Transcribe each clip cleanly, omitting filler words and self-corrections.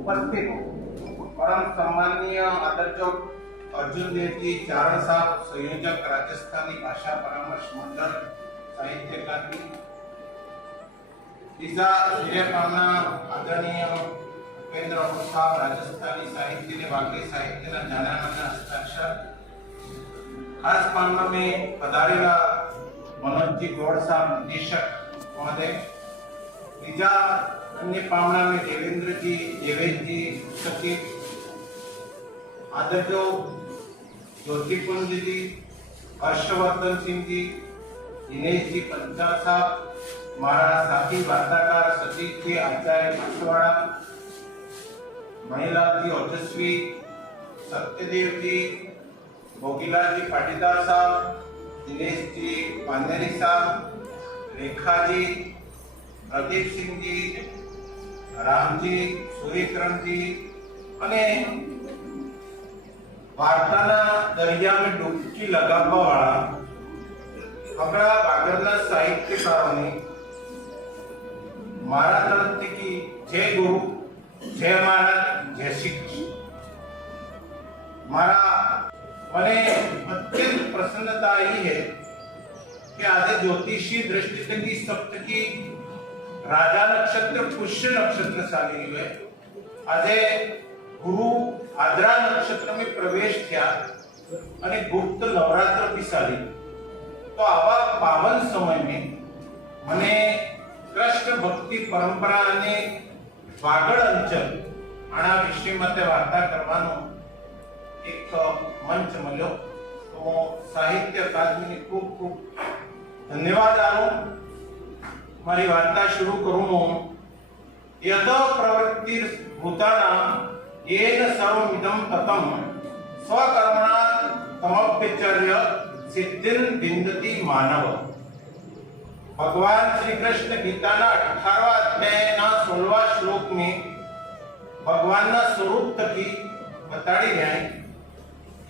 उपस्थित परम सम्माननीय आदरणीय अर्जुन देवजी चारण साहब, संयोजक राजस्थानी भाषा परामर्श मंडल साहित्य अकादमी, तीजा सूर्यपालना आदरणीय उपेंद्र अणु साहब, राजस्थानी साहित्य ने वागड़ी साहित्य ना जाना हस्ताक्षर, खास पालना में पधारेला मनोज जी गौड़ साहब निदेशक महोदय, तीजा अन्य पावना में देवेंद्र जी, देवेश जी सचिव, आदरणीय ज्योतिपुंज जी, हर्षवर्धन सिंह जी, दिनेश जी पंचाल साहब, हमारा साथी वार्ताकार सचिव जी आचार्य मछवाड़ा, मणिलाल जी ओजस्वी, सत्यदेव जी, भोगीलाल जी पाटीदार साहब, दिनेश जी पानेरी साहब, रेखा जी, प्रदीप सिंह जी, राम जी, सूर्यकिरण जी અને વાર્તાના દરિયા में ડૂબકી લગાવવા વાળા આપણા વાગડના સાહિત્યકારોને મારા તરફથી જય ગુરુ, જય મહારાજ, જય શ્રી કૃષ્ણ। મારા મને અત્યંત પ્રસન્નતા आई है कि आज ज्योतिषी दृष्टि सप्तकी राजा नक्षत्र पुष्य नक्षत्र चाली है। आज गुरु आद्रा नक्षत्र में प्रवेश किया અને ગુપ્ત નવરાત્ર भी ચાલી। तो आवा पावन समय में મને કૃષ્ણ ભક્તિ પરંપરા અને વાગડ અંચલ આના વિષય માટે વાર્તા કરવાનો એક મંચ મળ્યો। તો સાહિત્ય અકાદમીને ખૂબ ખૂબ ધન્યવાદ આપું। મારી વાર્તા શરૂ કરું હું। યદ પ્રવૃત્તિ ભૂતાના येन सर्वमिदं ततं स्वकर्मणा तमप्यचर्य सिद्धिं विन्दति मानव। भगवान श्री कृष्ण गीताना 18वां अध्यायना 16वां श्लोक में भगवानना स्वरूप थकी बताड़ी રહ્યા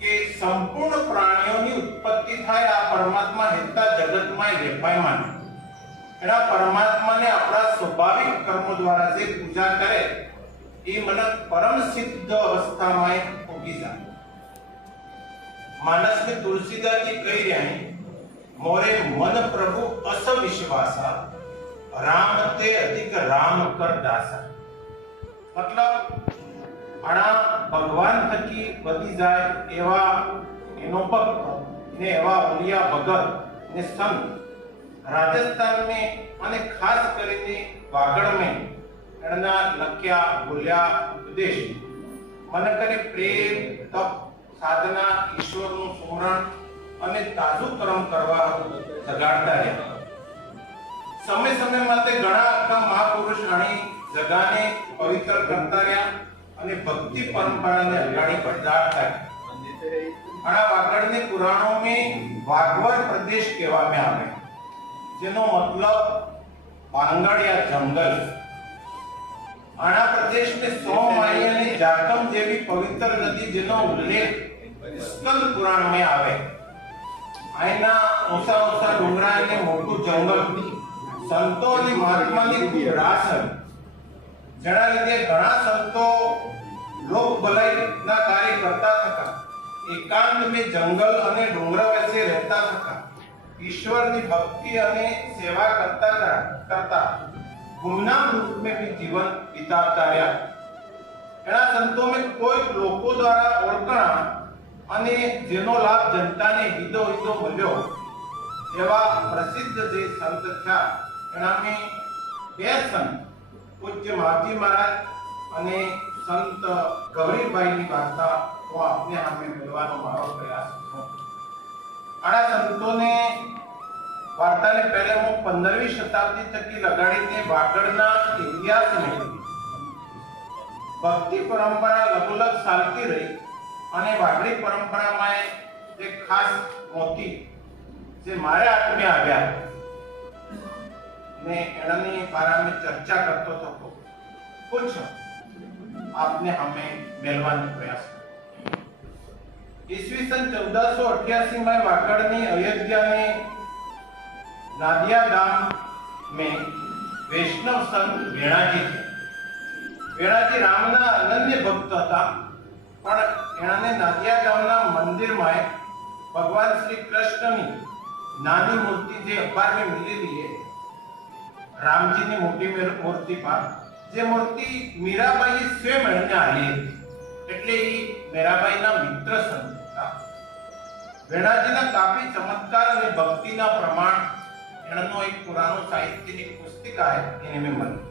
કે સંપૂર્ણ પ્રાણીઓની ઉત્પત્તિ થાય આ પરમાત્મા હેતા જગતમાં વેપાયમાન એના પરમાત્માને આપણા સ્વાભાવિક કર્મ દ્વારા જે પૂજા કરે એ मन परम सिद्ध अवस्था में उगी जाए। मानस में तुलसीदास जी कह रहे हैं, मोरे मन प्रभु अस विश्वासा, राम ते अधिक राम कर दासा। मतलब आना भगवान थकी बदी जाए एवा एनो भक्त ने एवा ओलिया भगत ने संत राजस्थान में અને ખાસ કરીને વાગડ में એના લખ્યા બોલ્યા ઉપદેશ મને કરે પ્રેમ, તપ, સાધના, ઈશ્વરનું સ્મરણ અને તાજું કર્મ કરવા જગાડતા રહ્યા। સમય સમય માટે ઘણા આખા મહાપુરુષ આણી જગાને પવિત્ર કરતા રહ્યા અને ભક્તિ પરંપરાને અગાડી વધારતા રહ્યા। આના વાગડને પુરાણો में વાગવર પ્રદેશ કહેવામાં આવે, જેનો મતલબ વાંગડ या જંગલ। आना प्रदेश में सोमवाई અને જાકમ જેવી પવિત્ર નદી જેનો ઉલ્લેખ સ્કંદ પુરાણ में આવે। આના ઓછા ઓછા ડુંગરા અને મોટું જંગલ સંતો અને મહાત્માની ખૂબ રાસ હતી, જેના લીધે ઘણા સંતો લોક ભલાઈના કાર્ય કરતા હતા। એકાંત में જંગલ અને ડુંગરા વચ્ચે રહેતા હતા। ઈશ્વરની ભક્તિ અને સેવા કરતા गुमनाम रूप में भी जीवन बिताता रहा। एना संतों में कोई लोगों द्वारा ओळखणा अने जेनो लाभ जनता ने हिदो हिदो मळ्यो एवा प्रसिद्ध जे संत था एना में बे संत पूज्य महाजी महाराज अने संत गौरीबाई की वार्ता को आपने हमें मिलवानो मारो प्रयास करो। आना संतों ने वार्ता ने पहले वो 15वीं शताब्दी तक की लगाड़ी ने वागड़ना इतिहास में भक्ति परंपरा लगभग चालती रही અને વાગડી પરંપરામાં જે ખાસ મોતી જે મારે હાથ में આવ્યા ને એનાની બારે में चर्चा करतो હતો कुछ आपने हमें मेलवाने प्रयास ईस्वी सन 1488 में वागड़नी अयोध्या में नादिया गांव में वैष्णव संत वेणा जी थे। વેણાજી રામના અનન્ય ભક્ત હતા, પણ એણે નાદિયા ગામના મંદિરમાં ભગવાન શ્રી કૃષ્ણની નાની મૂર્તિ જે 11મી મિલેલી છે, રામજીની મોટી મૂર્તિ પર જે મૂર્તિ મીરાબાઈએ સ્વયં એણે આલી હતી, એટલે એ મીરાબાઈના મિત્ર સંત હતા. વેણાજીના કાફી ચમત્કાર અને ભક્તિના પ્રમાણ એનો એક પુરાણો સાહિત્યની પુસ્તિકા એને મેં મળી.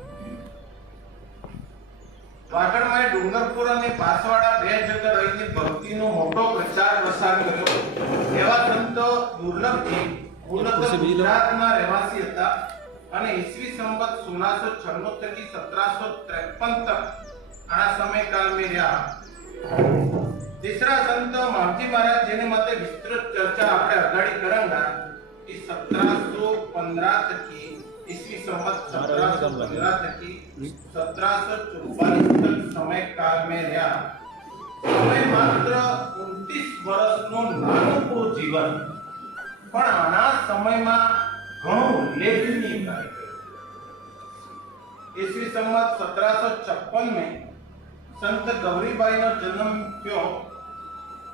વાગડમાં ડુંગરપુર અને પાસવાડા બે જગ્યા રહીને ભક્તિનો મોટો પ્રચાર પ્રસાર કર્યો. એવા સંતો દુર્લભજી મૂળતઃ ગુજરાતના રહેવાસી હતા અને ઈસવી સંવત 1696 થી 1753 તક આ સમયકાલ में રહ્યા. तीसरा संत मामजी महाराज જેને માટે વિસ્તૃત ચર્ચા આપણે અગાડી કરાંગા એ 1715 થકી ઈસવી સંવત 1715 થકી 1744 તક સમયકાલ में રહ્યા. સમય માત્ર 29 વર્ષનું નાનકડું જીવન, પણ આના સમયમાં ઘણું ઉલ્લેખનીય કાર્ય કર્યું. ઈસવી સંવત 1756 में संत गौरीबाईનો જન્મ થયો.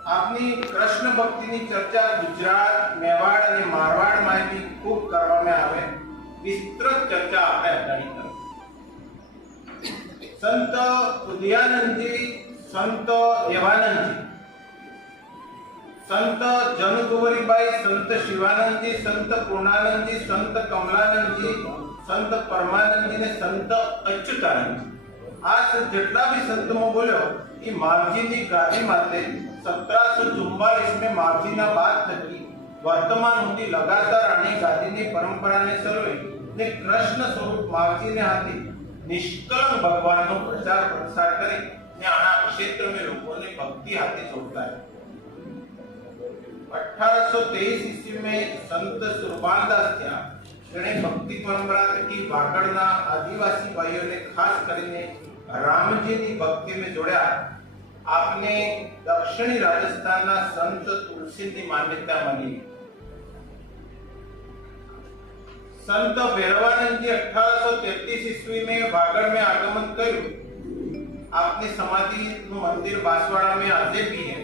આપની કૃષ્ણ ભક્તિની ચર્ચા ગુજરાત, મેવાડ અને મારવાડમાં ખૂબ કરવામાં આવે. વિસ્તૃત ચર્ચા આપણે અગાડી કરી. સંત ઉદયાનંદજી, સંત દેવાનંદજી, संत जनगौरीबाई, संत शिवानंद जी, संत पूर्णानंद जी, संत कमलानंद जी, संत परमानंद जी ने संत अच्युतानंद जी, આ જેટલા બી સંતમો બોલ્યો એ માવજીની ગાદી માટે 1744 में માવજીના બાદ થકી વર્તમાન સુધી લગાતાર અનેક ગાદીની પરંપરાને સર્વે ને કૃષ્ણ સ્વરૂપ માવજીને હાથે નિષ્કલંક ભગવાનનો પ્રચાર પ્રસાર કરી ને આના ક્ષેત્રમાં લોકોને ભક્તિ હાથે જોડતા. 1823 ईस्वी में संत सुरबानदास ત્યાં જેણે ભક્તિ પરંપરા થકી વાગડના આદિવાસી ભાઈઓને ખાસ કરીને રામજીની ભક્તિમાં જોડ્યા. આપને દક્ષિણી રાજસ્થાનના સંત તુલસીની માન્યતા મળી. संत भैरवानंद जी 1833 ईस्वी में वागड़ में आगमन કર્યું. आपने समाधि નું મંદિર बांसवाड़ा में આજે भी है.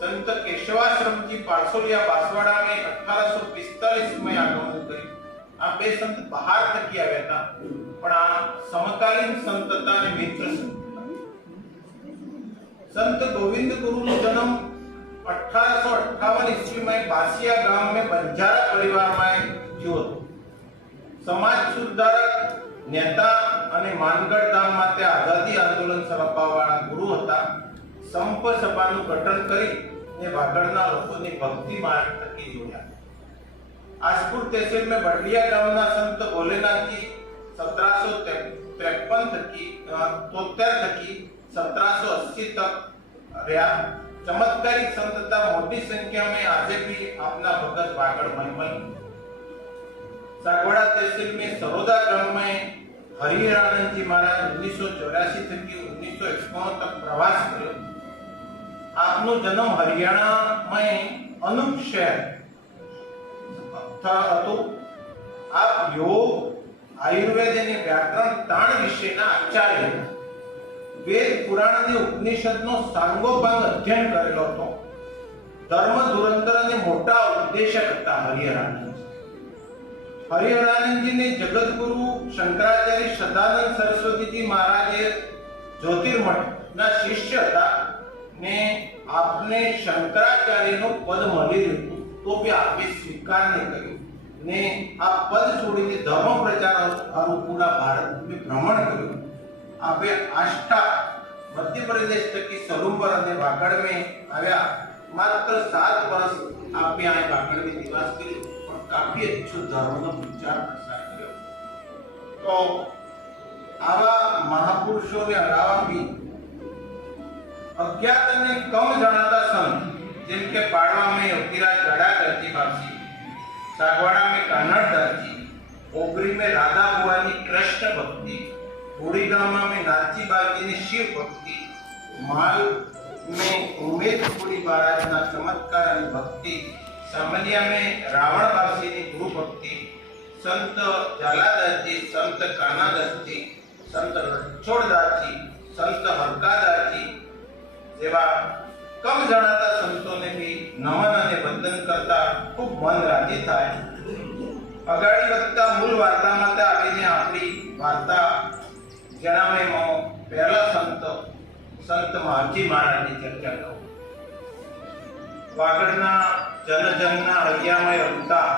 संत केशवाश्रम जी पारसोलिया बांसवाड़ा में 1845 में आगमन કર્યું. આ બે સંત બહાર થકી આવ્યા હતા, પણ આ સમકાલીન સંત હતા અને મિત્ર સંત. संत गोविंद गुरु નો જન્મ 1858 ईस्वी में बासिया गांव में बंजारा परिवार में થયો હતો. समाज सुधारक नेता અને માનગઢ ગામ માટે આઝાદી આંદોલન સરાવવાવાળા ગુરુ હતા. સંપ સભાનું ગઠન કરી ને વાગડના લોકોની ભક્તિ માર્ગ થકી જોડ્યા. आसपुर तहसील में बड़लिया गांवना संत भोलेनाथ जी 1753 थकी 1780 तक रहा. चमत्कारिक संतता मोटी संख्या में आज भी अपना भगत वागड़ महिमल. सागवाड़ा तहसील में सरोदा गांव में हरिहरानंद जी महाराज 1984 थकी 1951 तक प्रवास કર્યો. આપનો જન્મ હરિયાણા में અનુપ શહેર હતો. આપ યોગ, આયુર્વેદ અને વ્યાકરણ ત્રણ વિષયના આચાર્ય હતા. વેદ, પુરાણ અને ઉપનિષદનો સાંગોપાંગ અધ્યયન કરેલો હતો. ધર્મ ધુરંધર અને મોટા ઉપદેશક હતા હરિહરાનંદ. હરિહરાનંદજીને જગતગુરુ શંકરાચાર્ય સદાનંદ સરસ્વતીજી મહારાજે જ્યોતિર્મઠના શિષ્ય હતા ને આપને શંકરાચાર્યનું પદ મળી રહ્યું તો બી આપે સ્વીકાર નહીં કર્યો ને આ પદ છોડીને ધર્મ પ્રચાર હારું પૂરા ભારતમાં ભ્રમણ કર્યું. આપે આષ્ટા મધ્ય પ્રદેશ થકી સરુંબર અને વાગડ में આવ્યા. માત્ર 7 વર્ષ આપે આ વાગડ में નિવાસ કર્યો, પણ કાફી અચ્છો ધર્મનો પ્રચાર પ્રસાર કર્યો. તો આવા મહાપુરુષોને અલાવા બી અજ્ઞાત અને કમ જણાતા સંત જેમ કે પાડવા में योगीराज गड़ागर जी बापसी, सागवाड़ा में कान्हड़दास जी, ओगरी में राधा बुआनी कृष्ण भक्ति, बूढ़ी गामा में नाथजी बागी ने शिव भक्ति, माल में उमेदपुरी महाराज ना चमत्कार और भक्ति, सामलिया में रावण बासी ने गुरु भक्ति, संत जालादास जी, संत कानादास जी, સંત રણછોડદાસજી, સંત હરકાદાસજી જેવા કમ જણાતા સંતોને બી નમન અને વંદન કરતા ખૂબ મન રાજી થાય. અગાડી વધતા મૂળ વાર્તામાં આવીને આપણી વાર્તા જણાવેમાં પહેલા સંત માવજી મહારાજની ચર્ચા કરું. વાગડના જનજનના હૈયામાં રમતા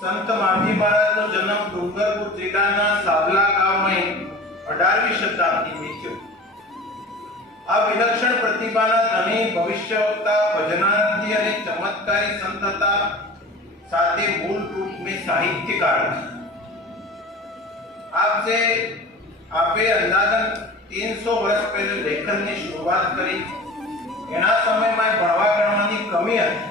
સંત માવજી મહારાજનો જન્મ ડુંગરપુર જિલ્લાના સાવલા ગામમાં 18મી શતાબ્દીમાં થયો. આ વિલક્ષણ પ્રતિભાના ધણી ભવિષ્યવક્તા, ભજનાનંદી અને ચમત્કારી સંત હતા. સાથે મૂળ રૂપ में साहित्यकार आपे अंदाजन 300 वर्ष पहले लेखन की शुरुआत करी. एना समय में भणवा गणवानी कमी हती,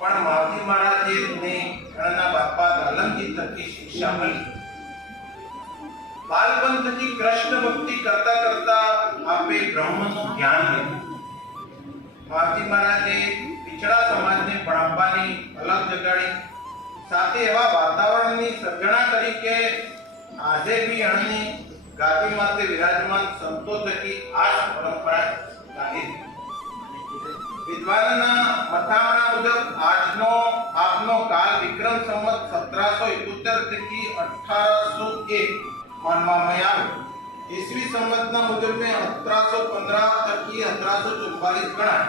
पण मावजी महाराजे ने गणना बापा दालमजी थकी शिक्षा मळी. बालपण थकी कृष्ण भक्ति करता करता आपे ब्रह्मનું જ્ઞાન લીધું. માવજી મહારાજે पिछड़ा समाज ने भणावવાની अलग जगाड़ी. साथे एवा वातावरणनी सर्जना करी के આજે भी અણની ગાદી માતે વિરાજમાન સંતો થકી આ પરંપરા ચાલી. વિદ્વાનના મથામણા મુજબ આપનો કાળ વિક્રમ સંવત 1771 થી 1801 માનવામાં આવે. ઈસવી સંવતના મુજબ 1715 થી 1744 ગણાય.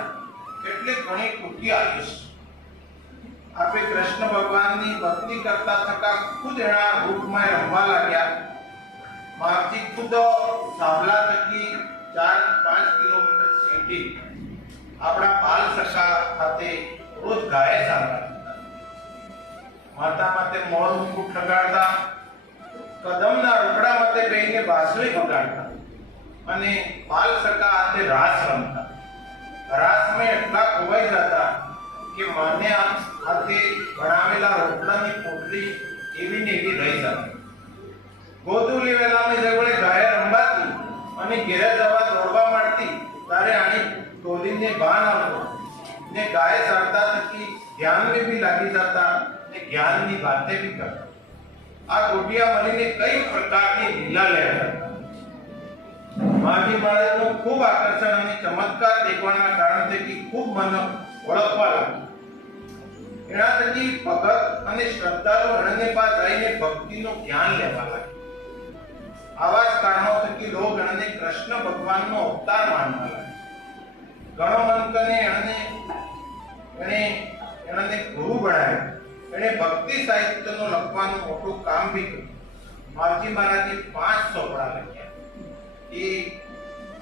એટલે ઘણી ટૂંકી આયુષ. આપે કૃષ્ણ ભગવાનની ભક્તિ કરતા થકા ખુદ એના રૂપમાં રમવા લાગ્યા. માવજી ખુદ સાવલા થકી 4-5 કિલોમીટર સીટી આપણા બાલ સખા ખાતે રોજ ગાય સાંભળતા. માતા માતે મોર મુકુટ લગાડતા, કદમના રોકડા માતે બેહીને બાંસુરી વગાડતા અને બાલ સખા હાથે રાસ રમતા. રાસ में એટલા ખોવાઈ જતા કે માને હાથે બનાવેલા રોટલાની પોટલી એવી ને એવી રહી જતી. ગોધુલી વેલામાં જગવડે ગાય રમવાતી અને ઘેરે જવા દોડવા માંડતી ત્યારે આની ટોલીને ભાન આવતો ને ગાય સારતા થકી ધ્યાનને બી લાગી જતા ને જ્ઞાનની વાતે બી કરતા. આ ગોટિયા મળીને કઈ પ્રકારની લીલા લેતા. માવજી મહારાજનું ખૂબ આકર્ષણ અને ચમત્કાર દેખવાના કારણથી ખૂબ મન ઓળખવા લાગ્યું. એના થકી ભગત અને શ્રદ્ધાળુ અણને પાસે જઈને ભક્તિનું જ્ઞાન લેવા લાગ્યા. આવા જ કારણો થકી લોક અણને કૃષ્ણ ભગવાનનો અવતાર માનવા લાગ્યા. ઘણો મનકને એણે ગુરુ બનાવ્યો. એણે ભક્તિ સાહિત્યનું લખવાનું મોટું કામ બી કર્યું. માવજી મહારાજે 5 ચોપડા લખ્યા. એ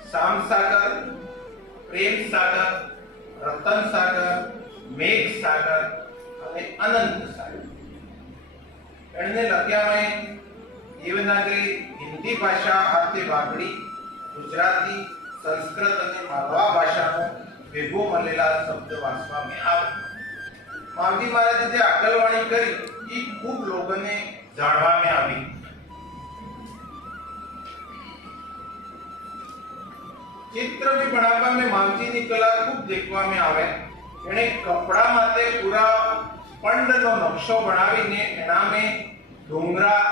શામ સાગર, પ્રેમ સાગર, રતન સાગર, મેઘ સાગર અને અનંત સાગર. એણે લખ્યામાં દેવનાગરી હિન્દી ભાષા હાથે વાગડી, ગુજરાતી, સંસ્કૃત અને મારવા ભાષાનો ભેગો મળેલા શબ્દ વાંચવામાં આવે. માવજી મહારાજે જે આગળવાણી કરી એ ખૂબ લોકોને જાણવામાં આવી. चित्र भी बनावा में मावजी ની કલા ખૂબ દેખવામાં આવે. એણે કપડા માટે પૂરા સ્પંડનો નકશો બનાવીને એનામે ડુંગરા,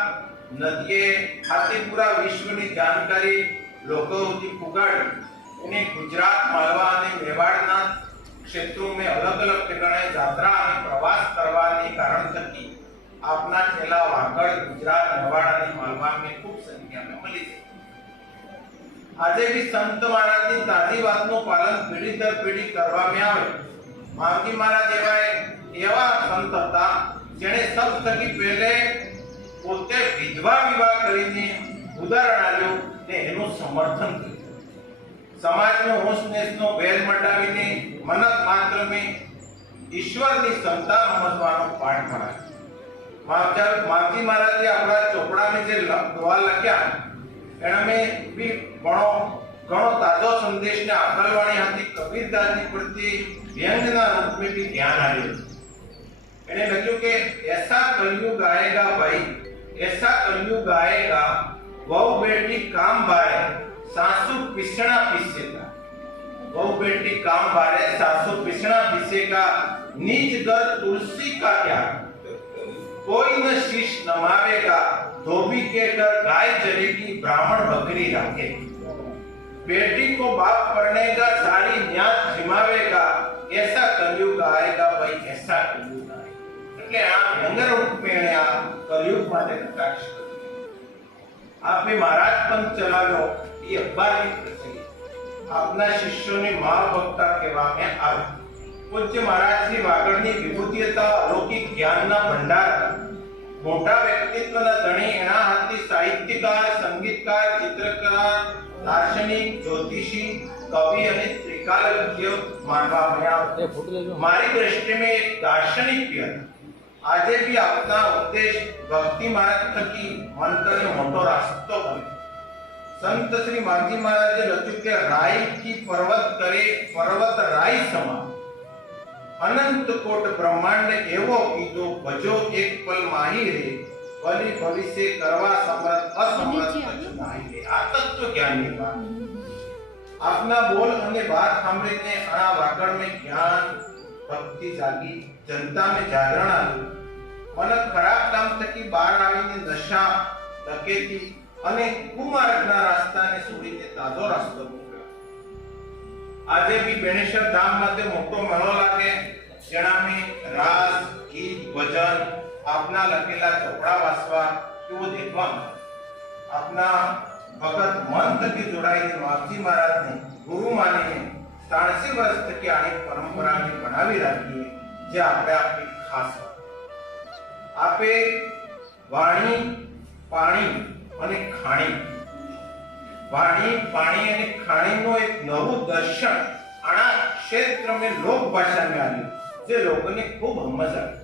નદીએ આથી પૂરા વિશ્વની જાણકારી લોકો સુધી પુગાડી. એને ગુજરાત, માલવા અને મેવાડના ક્ષેત્રોમાં અલગ અલગ ઠેકાણે યાત્રા અને પ્રવાસ કરવાની કારણ થકી આપના છેલ્લા વાગડ, ગુજરાત, મેવાડ અને માલવામાં ખૂબ સંખ્યામાં મળી છે. આજે भी संत महाराजની તાજી વાતનું પાલન પેઢી દર પેઢી કરવામાં આવે. માવજી મહારાજ એવા સંત હતા જેણે સબ થકી પહેલે પોતે વિધવા વિવાહ કરીને ઉદાહરણ આપ્યું ને એનું સમર્થન કર્યું. સમાજનો હોશ નેસનો વેર મટાવીને મનક માત્ર में ઈશ્વરની સંતાન સમજવાનો પાઠ ભણાવ્યો. માવજી મહારાજે આપણા ચોપડામાં જે દોહા લખ્યા એનામે બી ઘણો તાજો સંદેશ ને આગળવાણી હતી. કબીરદાસની પ્રત્યે વ્યંગના રૂપ में भी ધ્યાન આવ્યું. એને લખ્યું કે ऐसा कलयुग आएगा भाई, ऐसा कलयुग आएगा, वह बेटी काम बारे सासू पिसना पीसेगा. वह बेटी काम बारे सासू पिसना पीसेगा. नीच घर तुलसी का क्या, कोई न शीश नमावेगा. धोबी के घर गाय चरेगी, ब्राह्मण बकरी रखे। बेटी को बाप पढ़नेगा, सारी न्यात जिमावेगा, ऐसा कलयुग आएगा भाई, ऐसा कलयुग आएगा। એટલે આ નંગર રૂપેણે આ કલયુગ માટે કટાક્ષ કર્યો। આપે મહારાજ પંથ ચલાવ્યો એ અખબારની પ્રસંગ આપના શિષ્યોની મહાભક્તા કહેવામાં આવે। પૂજ્ય મહારાજશ્રી વાગડની વિભૂતિતા અલૌકિક જ્ઞાનના ભંડાર, મોટા વ્યક્તિત્વના ધણી, એના હાથથી સાહિત્યકાર, સંગીતકાર, ચિત્રકાર, દાર્શનિક, જ્યોતિષી, कवि અને ત્રિકાલજ્ઞ માનવામાં આવે। મારી દ્રષ્ટિમાં એક દાર્શનિક भी આજે भी આપના ઉપદેશ ભક્તિ માર્ગ થકી મનતને મોટો રાસ્તો બને। સંત શ્રી માજી મહારાજે લખ્યું કે રાઈ की पर्वत करे पर्वत राई समा, अनंत कोट ब्रह्मांड एवो कीधो, भजो एक पल माही रे, बलि भविष्य करवा समर्थ असमर्थ नहीं रे। आ तत्व ज्ञान की बात। આપના બોલ અને વાત સાંભળીને આના વાગડમાં જ્ઞાન ભક્તિ જાગી, જનતામાં જાગરણ આવ્યું। મને ખરાબ કામ થકી બહાર આવીને નશા, ડકેતી અને કુમાર્ગના રસ્તાને છોડીને તાજો રસ્તો મોકલ્યો। આજે બી બેણેશ્વર ધામ માટે મોટો મેળો લાગે, જેનામાં રાસ, ગીત, ભજન, આપના લખેલા ચોપડા વાંચવા કેવો દેખવા મળે। આપના भगत मन तक जोड़ाई मावजी महाराज ने गुरु मानी 300 वर्ष तक की आनी परंपरा ने बनावी राखी है, जे आपणे आपनी खास आपे वाणी, पाणी अने खाणी, वाणी, पाणी अने खाणी नो एक नवुं दर्शन आना क्षेत्र में लोक भाषा में आव्युं, जे लोकोने खूब समज आवी।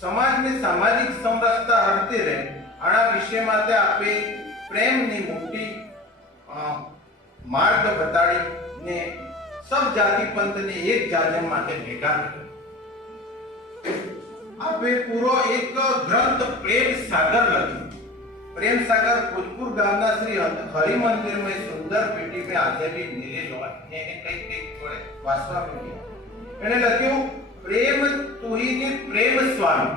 समाज में सामाजिक समरसता हरती रहे आना विषय माटे आपे प्रेमनी मोटी मार्ग बताड़ी ने सब जाति पंथ ने एक जाजम माटे भेगा कर्या। आपे पूरो एक ग्रंथ प्रेम सागर लख्यो। प्रेम सागर भोजपुर गामना श्री हरि मंदिर में सुंदर पेटी में આજે भी मिलेलो है। એને કઈ થોડે વાંચવા મળ્યો। એને લખ્યું પ્રેમ તુહીને પ્રેમ સ્વામી,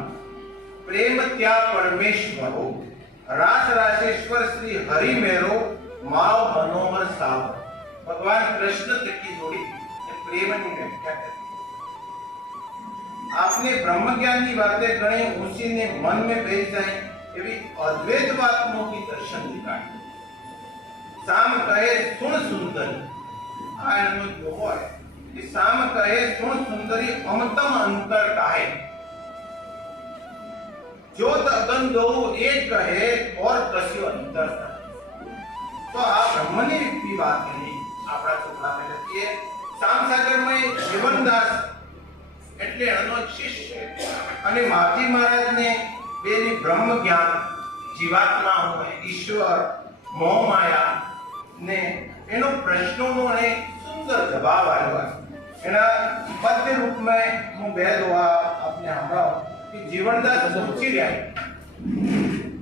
પ્રેમ त्या परमेश्वरो, रास राशेश्वर श्री हरि मेरो, माव मनोहर साव। भगवान कृष्ण तकी जोड़ी प्रेम की व्याख्या करी। आपने ब्रह्म ज्ञान की बातें गणी ऊंची ने मन में बैठ जाए एवं अद्वैतवात्मों की दर्शन दिखाई। साम कहे सुन सुंदरी, आयनो जो है कि साम कहे सुन सुंदरी, अमतम अंतर काहे, ज्योत अगन दो एक कहे और कस्यो अंतर था। तो आप ब्रह्मनी की बात करी आपड़ा छोकरा में लखीए। सामसागर में जीवनदास એટલે એનો શિષ્ય અને માવજી મહારાજ ને બેની બ્રહ્મ જ્ઞાન, જીવાત્મા હોય, ઈશ્વર, મોહ માયા ને એનો પ્રશ્નોનો એક સુંદર જવાબ આવ્યો છે। એના પદ્ય રૂપ में હું બે દુઆ આપને સંભળાવું कि जीवनदास सोची रहा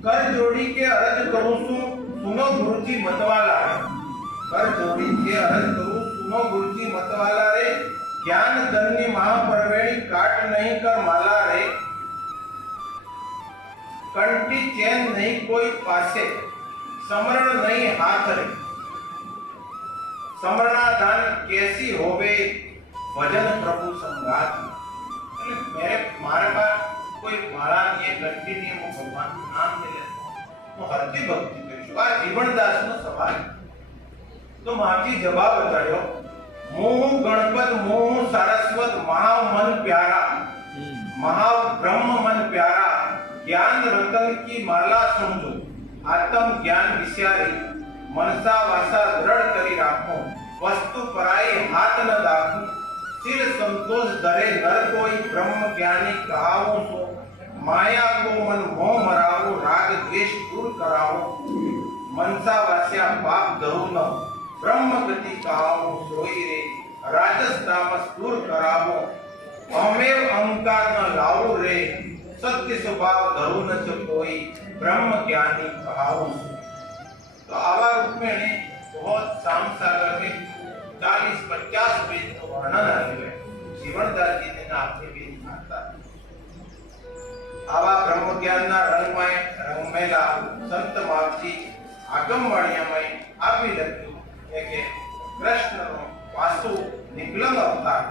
कर जोड़ी के अरज करूं सुनो गुरुजी मतवाला रे, कर जोड़ी के अरज करूं सुनो गुरुजी मतवाला रे, ज्ञान धन्य महापरवेणी काट नहीं कर माला रे, कंठी चैन नहीं कोई पासे, समरण नहीं हाथ रे, समरणा दान कैसी होवे, भजन प्रभु संगात। मेरे मारे पास कोई माला ये गंटी नहीं, वो भगवान का नाम ले लेता हूं, हर की भक्ति करी। आ जीवनदास नो सवाल। तो माजी जवाब बतायो, मोह गणपत मोह सारस्वत महाव मन प्यारा, महाव ब्रह्म मन प्यारा, ज्ञान रतन की माला समझो, आत्म ज्ञान विचारी, मनसा वासा दृढ़ करी राखो, वस्तु पराई हाथ न दाखो, सिर संतोष धरे नर कोई, ब्रह्म ज्ञानी कहावो सो, माया को मन मोह मरावो, राग द्वेष दूर करावो, मनसा वास्या पाप धरो न, ब्रह्म गति कहावो सोई रे, राजस तामस दूर करावो, अहमेव अहंकार न लावो रे, सत्य स्वभाव धरो न च कोई, ब्रह्म ज्ञानी कहावो सो। तो आवा रूप में बहुत सामसागर में 40-50 पेज का वर्णन आवेલું है। जीवनदास जी ने आपने भी दिखाता आवा ब्रह्म ज्ञान ना रंगमय ઉમેલા સંત માવજી આગમવાણિયામાં આપી લખ્યું કે કૃષ્ણનો વાસુ નિકલંગ અવતાર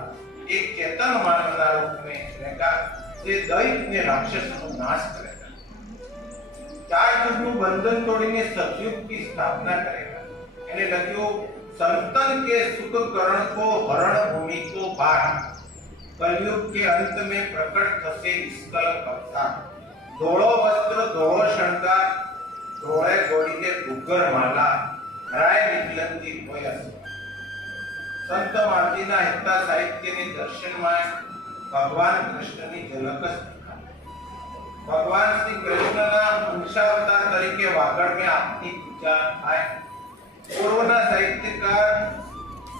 એક ચેતન માનવના રૂપમાં રહેગા જે દૈત ને રાક્ષસનો નાશ કરેगा, ચાર યુગનું બંધન તોડીને सतयुग की स्थापना करेगा। એને લખ્યું संतन के सुख करण को हरण भूमि को भार, कलयुग के अंत में प्रकट थसे निष्कलंक अवतार। धोळो वस्त्र धोळो शृंगार, धोळे गोळीने गुग्गर माला, हराय निकलंती હોય અસર। સંત માવજીના હિતા સાહિત્યની દર્શનમાં ભગવાન કૃષ્ણની ઝલક જ દેખાય। ભગવાન શ્રી કૃષ્ણના અંશાવતાર તરીકે વાગડમાં આપની પૂજા થાય। પૂર્વના સાહિત્યકાર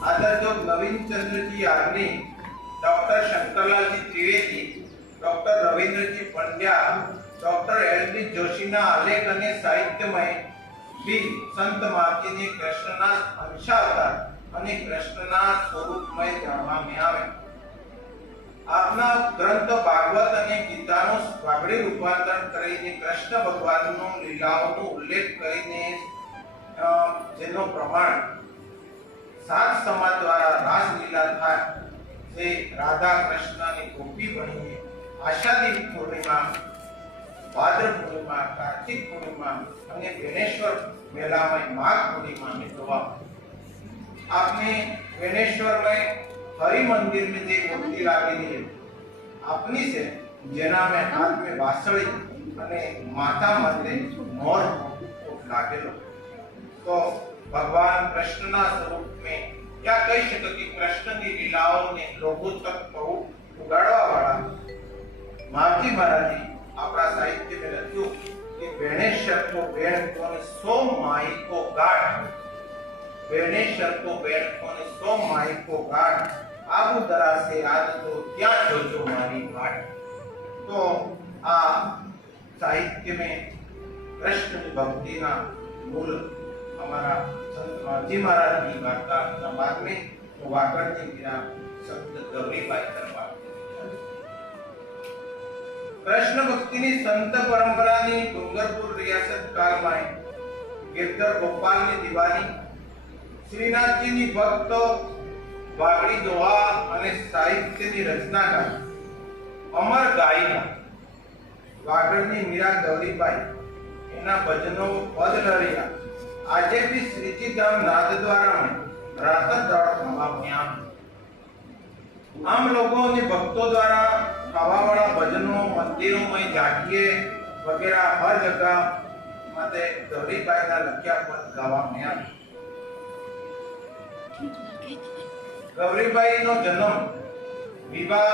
આદર્જો નવીનચંદ્રજી યાજ્ઞિક, ડોક્ટર શંકરલાલજી ત્રિવેદી, ડોક્ટર રવિન્દ્રજી પંડ્યા, ડોક્ટર એલ.ડી. જોશીના આલેખ અને સાહિત્યમય બી સંત માવજીને કૃષ્ણના અંશાવતાર અને કૃષ્ણના સ્વરૂપમય જાણવામાં આવે। આપના ગ્રંથ ભાગવત અને ગીતાનું વાગડી રૂપાંતર કરીને કૃષ્ણ ભગવાનનો લીલાઓનો ઉલ્લેખ કરીને જેનો પ્રમાણ સાત સમાજ દ્વારા રાસલીલા થાય જે રાધા કૃષ્ણની ગોપી બનીને આષાઢી પૂર્ણિમા, ભાદ્ર પૂર્ણિમા, કાર્તિક પૂર્ણિમા અને વેણેશ્વર મેળામાં માઘ પૂર્ણિમાને જોવા। आपने वेणेश्वर में हरि मंदिर में एक मूर्ति लागेली है अपनी से जेना में हाथ में वासળી અને માથા માથે મોર लागेलो। तो भगवान कृष्णना स्वरूप में क्या कही शके कि कृष्ण की लीलाओं ने लोगों तक उगाड़वा वाला मावजी महाराज अपना साहित्य में लख्યું कि वेणेश्वर को वेण कोने 100 माई को गाठ, वेणेश्वर को वेण कोने 100 माई को गाठ, आबू दरा से आज तो क्या जोजो मारी घाट। तो आ साहित्य में कृष्ण की भक्ति ना मूल हमारा संत मावजी महाराज की वार्ता बाद में तो वाकड़ जी मेरा शब्द गौरीबाई करवा। कृष्ण भक्ति ની સંત પરંપરાની ડુંગરપુર રિયાસત કાળમાં ગિરધર ગોપાલની દીવાની, શ્રીનાથજીની ભક્ત, વાગડી દોહા અને સાહિત્યની રચનાકાર અમર ગાયિકા વાગડની મીરા ગૌરીબાઈ એના ભજનો પદ લરિયા આજે भी શ્રીજી ધામ નાથદ્વારા में रात दौड़ समाप्याम। आम लोगों ने भक्तों द्वारा गावा वाला भजनों मंदिरों में जाकिए वगैरह हर जगह माते गौरीबाई ना लख्या पद गावा में आ। गौरीबाई नो जन्म, विवाह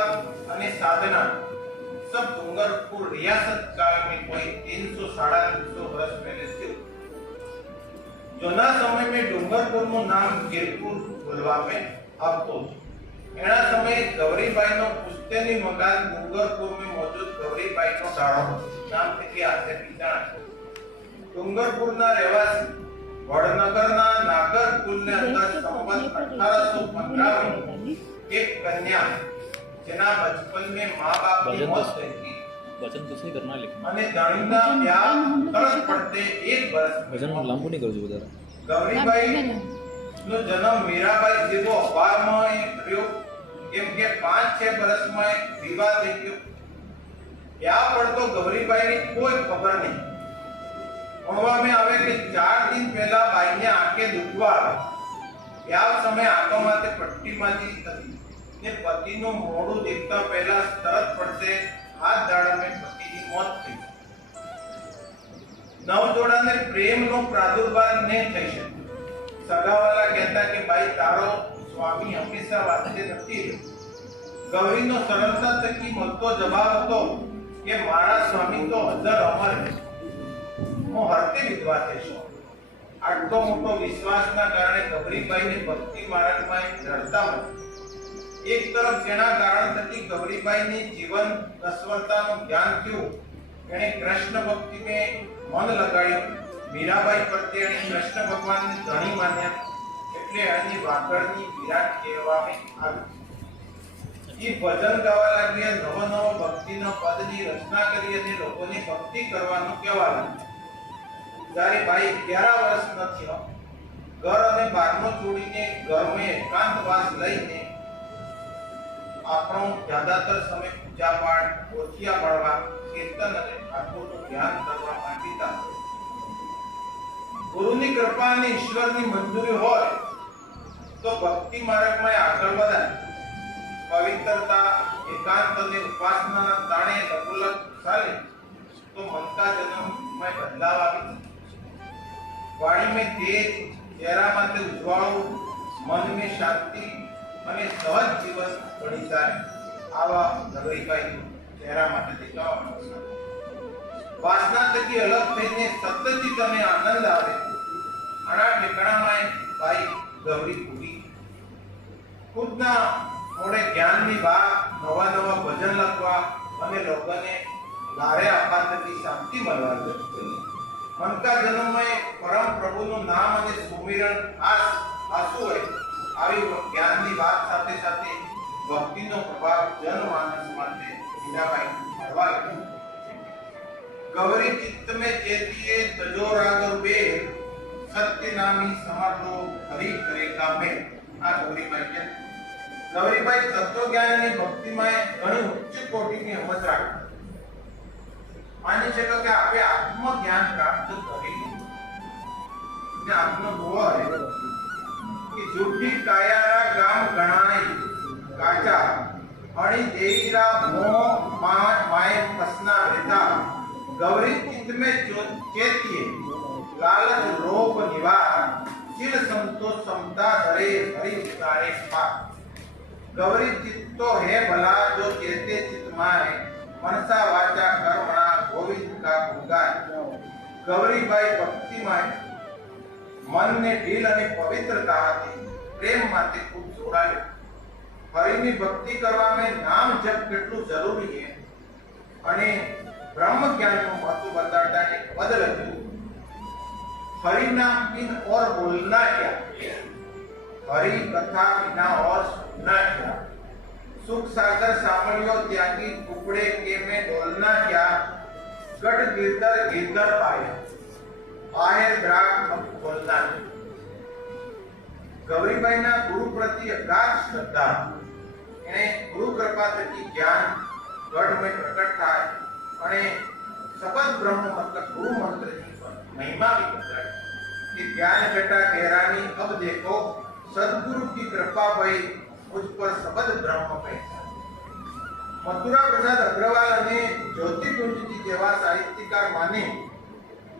અને સાધના सब डूंगरपुर रियासत काल में कोई 300-350 वर्ष पहले थी। जोना समय में डूंगरपुर નું નામ ગીરપુર બોલવા में अब तो એના સમયે ગૌરીબાઈ નો પુસ્તેની મકાન ડુંગરપુર में मौजूद गौरीबाई નો ડાળો નામ થી આસે પીતા। ડુંગરપુરના રહેવાસી વડનગરના નાગર કુલને અંદર સંવત 1815 में एक कन्या જેના બચપન में मां बाप की मौत થઈ थी, वचन कुछ नहीं करना लेकिन અને ધણીના પ્યાર તરસ પડતે એક વર્ષ वचन लांबू नहीं करजो बता। ગૌરીબાઈ નો જન્મ મીરાબાઈ જેવો અપારમાં થયો કેમ કે 5-6 વર્ષમાં વિવાહ થઈ ગયો। क्या પડતો ગૌરીબાઈની કોઈ ખબર નહીં। ભણવામાં આવે કે 4 दिन પહેલા બાઈને આંખે દુખવા આવે। આ સમય આંખો માથે પટ્ટી માંજી હતી ને પતિનું મોઢું દેખતા પહેલા તરત પડતે હાથ દાડામાં પતિની મોત થઈ। નવજોડાને પ્રેમનો પ્રાદુર્ભાવ ન થઈ શકે। સગાવાલા કહેતા કે ભાઈ તારો સ્વામી હંમેશા વાતે નથી। ગૌરીનો સરળતા થકી મળતો જવાબ હતો કે મારા સ્વામી તો હજર અમર છે, હું હરતે વિધવા થઈશ। આટલો મોટો વિશ્વાસના કારણે ગૌરીબાઈને ભક્તિ માર્ગમાં દ્રઢતા મળી। એક તરફ જેના કારણ થકી ગૌરીબાઈની જીવન નશ્વરતાનું જ્ઞાન થયું, એણે કૃષ્ણ ભક્તિને મન લગાડ્યું। મીરાબાઈ પ્રત્યે એણે કૃષ્ણ ભગવાનને ધણી માન્યા, એટલે એની વાગડની વિરાટ કહેવામાં આવી। એ ભજન ગાવા લાગ્યા, નવો નવો ભક્તિનો પદની રચના કરી અને લોકોને ભક્તિ કરવાનું કહેવા લાગ્યા। જ્યારે ભાઈ 11 વર્ષનો થયો, ઘર અને બહારનો છોડીને ઘરમાં એકાંતવાસ લઈને આપણો જ્યાદાતર સમય પૂજા પાઠ, પોથિયા ભણવા, કીર્તન અને ઠાકોરનું ધ્યાન કરવા માંડીતા. ગુરુની કૃપા અને ઈશ્વરની મંજૂરી હોય તો ભક્તિ માર્ગમાં આગળ વધાય. પવિત્રતા, એકાંત અને ઉપાસનાના તાણે લઘુલક ચાલે તો મનકા જન્મમાં બદલાવ આવી જાય. વાણી में तेज, चेहरा में उज्ज्वल, मन में शांति અને સહજ જીવન બની જાય. આવા નગરીભાઈ ચહેરા માટે દેખાવા. વાસના થકી અલગ થઈને સતત અને આનંદ આવે. આના ઠેકાણામાં ભાઈ ગૌરી પૂરી ખુદના મોડે જ્ઞાનની વાત, નવા નવા ભજન લખવા અને લોકોને લારે આપવા થકી શાંતિ મળવા લાગી. મનકા જન્મમાં પરમ પ્રભુનું નામ અને સુમિરન આસુ હોય. આવી જ્ઞાનની વાત સાથે સાથે ભક્તિનો પ્રભાવ જનમાનસ માટે મીરાબાઈ મળવા લાગ્યો. ગૌરી ચિત્ત में चेतिए तजो राग बेर सत्य नामी समर्लो हरि करे का में. આ ગૌરીબાઈ છે. ગૌરીબાઈ તત્વજ્ઞાન અને ભક્તિમાં ઘણી ઉચ્ચ કોટીની સમજ રાખે. માની છે કે આપણે આત્મજ્ઞાન પ્રાપ્ત કરી ને આત્મ હોય કે જૂઠી કાયારા ગામ ગણાય કાચા અણી દેવીરા મોહ માય પસના વેતા. ગૌરી ચિત્ત में चेतिए लालच लोभ निवार चिर संतोष समता धरे हरि उतारे पार. गौरी चित्तो है भला जो चेते चित्त माय मनसा वाचा कर्मणा गोविंद का गुणगान. ગૌરીબાઈ ભક્તિમાં મનને ઢીલ અને પવિત્રતાથી પ્રેમ માટે ખૂબ જોડાયો. હરિની ભક્તિ કરવામાં નામ જપ કેટલું જરૂરી છે અને બ્રહ્મ જ્ઞાનનું મહત્વ બતાડતા એક પદ લખ્યું, हरि नाम बिन और बोलना क्या, हरि कथा बिना और सुनना क्या. सुख सागर सामलियो त्यागी टुकड़े के में डोलना क्या. गढ़ गिरधर गिरधर पाए आए द्राग अब बोलना नहीं. ગૌરીબાઈના ગુરુ પ્રત્યે અગાધ શ્રદ્ધા. એને ગુરુ કૃપા થકી જ્ઞાન ગઢમાં પ્રકટ થાય અને શબ્દ બ્રહ્મ મતલબ ગુરુ મંત્રની महिमा भी बताई कि ज्ञान घटा गहरानी अब देखो सदगुरु की कृपा भई मुझ पर शब्द ब्रह्म पहचान. मथुरा प्रसाद अग्रवाल અને જ્યોતિકુંજજી જેવા સાહિત્યકાર માને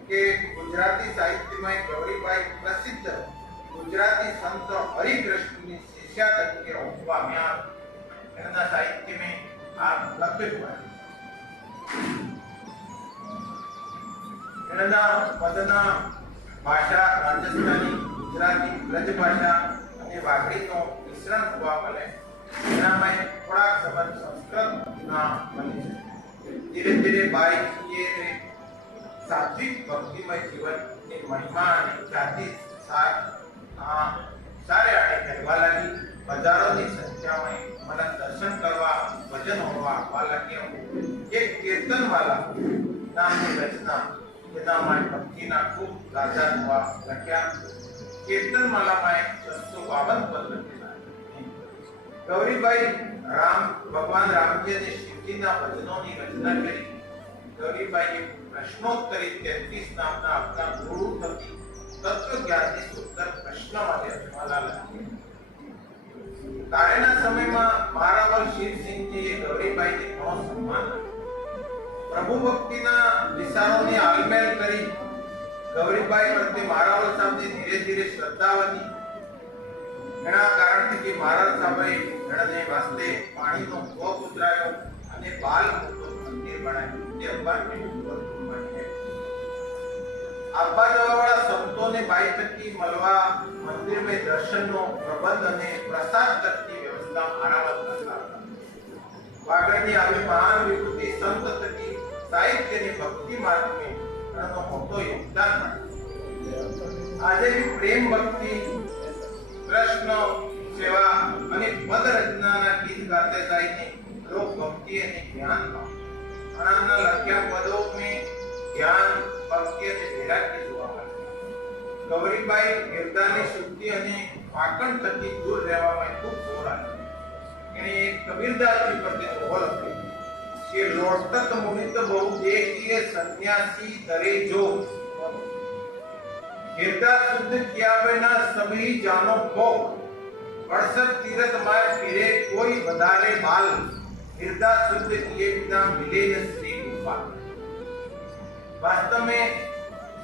કે ગુજરાતી સાહિત્યમાં ગૌરીબાઈ પ્રસિદ્ધ ગુજરાતી સંત હરિકૃષ્ણની શિષ્યા તરીકે ઓળખવામાં એના સાહિત્યમાં આ લખેલું છે. એના પદના ભાષા રાજસ્થાની, ગુજરાતી, બ્રજ ભાષા અને વાઘડીનો મિશ્રણ જોવા મળે. એનામાં થોડાક શબ્દ સંસ્કૃતના બને છે. ધીરે ધીરે બાઈ એ સાત્વિક ભક્તિમય જીવનની મહિમા અને જાતિ સારે આડે કહેવા લાગી. હજારોની સંખ્યામાં મને દર્શન કરવા, ભજન હોવા આવવા લાગ્યા. એક કીર્તનવાલા નામની રચના જેના માટે ભક્તિના ખૂબ ગાજા જોવા લખ્યા. કીર્તનમાલામાં 652 પદ લખેલા. ગૌરીબાઈ ભગવાન રામજી અને શિવજીના ભજનોની રચના કરી. ગૌરીબાઈએ પ્રશ્નોત્તરી 33 નામના આપણા ગુરુ થકી તત્વજ્ઞાનની સુંદર પ્રશ્નવાળી રચનાલા લખી. તારેના સમયમાં મારાવલ શિવસિંહજીએ ગૌરીબાઈને ઘણો સન્માન આપ્યો. પ્રભુ ભક્તિના વિચારોની આલમેલ કરી ગૌરીબાઈ પ્રત્યે મારાવલ સાહેબની ધીરે ધીરે શ્રદ્ધા વધી. એના કારણથી મહારાજ સાહેબે એણે વાસ્તે પાણીનો કૂવો ઉતરાયો અને બાલ મંદિર બનાવ્યું. જે આબા જવાવાળા સંતોને બાઈ થકી મળવા મંદિરમાં દર્શનનો પ્રબંધ અને પ્રસાદ તકની વ્યવસ્થા મારાવલ કરતા હતા. વાગડની આવી મહાન વિભૂતિ સંત થકી સાહિત્યની ભક્તિ માર્ગમાં એનો મોટો યોગદાન મળ્યું. આજે પ્રેમ ભક્તિ, કૃષ્ણ સેવા અને પદ રચનાના ગીત ગાતે ગાઈને લોક ભક્તિ અને જ્ઞાન આનાના લખ્યા પદો में ज्ञान भक्ति અને વૈરાગ્ય જોવા ગૌરીબાઈ હિરદાની શુદ્ધિ અને પાકણ થકી દૂર રહેવામાં ખૂબ જોર આપ્યો. એણે એક કબીરદાસજી પરથી દોહો લખ્યો કે લોટત મુનિત બહુ દેખીએ સંન્યાસી તરે જો હિરદા શુદ્ધ કિયા बिना सभी जानो भोग 68 तीर्थ माय फिरे कोई વધારે બાલ હિરદા શુદ્ધ किए बिना मिले न श्री गोपाल. वास्तव में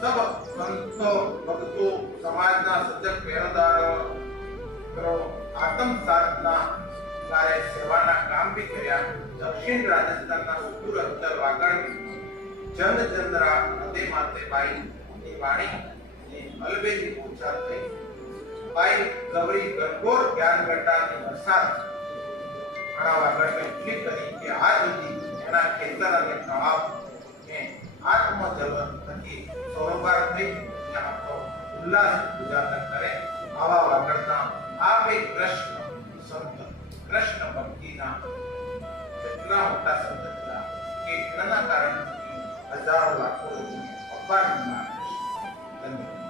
सब संतो भक्तो समाजना सजग पहरेदारो आत्म साधना कार्य सेवाना काम भी કર્યા. દક્ષિણ રાજસ્થાનના સુદૂર અંતર વાગડ જન જનરા નદે માતે બાઈ ની વાણી ની અલબેલી પૂછા થઈ. બાઈ ગૌરી ગરગોર જ્ઞાન ગટાની વરસાદ ઘણા વાગડ में એટલી કરી કે આ સુધી એના ખેતર અને તળાવ ને આત્મ જલ થકી સરોવર થઈ ત્યાં તો ઉલ્લાસ ઉજાગર કરે. આવા વાગડના આ બે કૃષ્ણ સંત કૃષ્ણ ભક્તિના એટલા મોટા સંત હતા કે એના કારણે હજારો લાખો લોકોને અપાર ધન્યવાદ.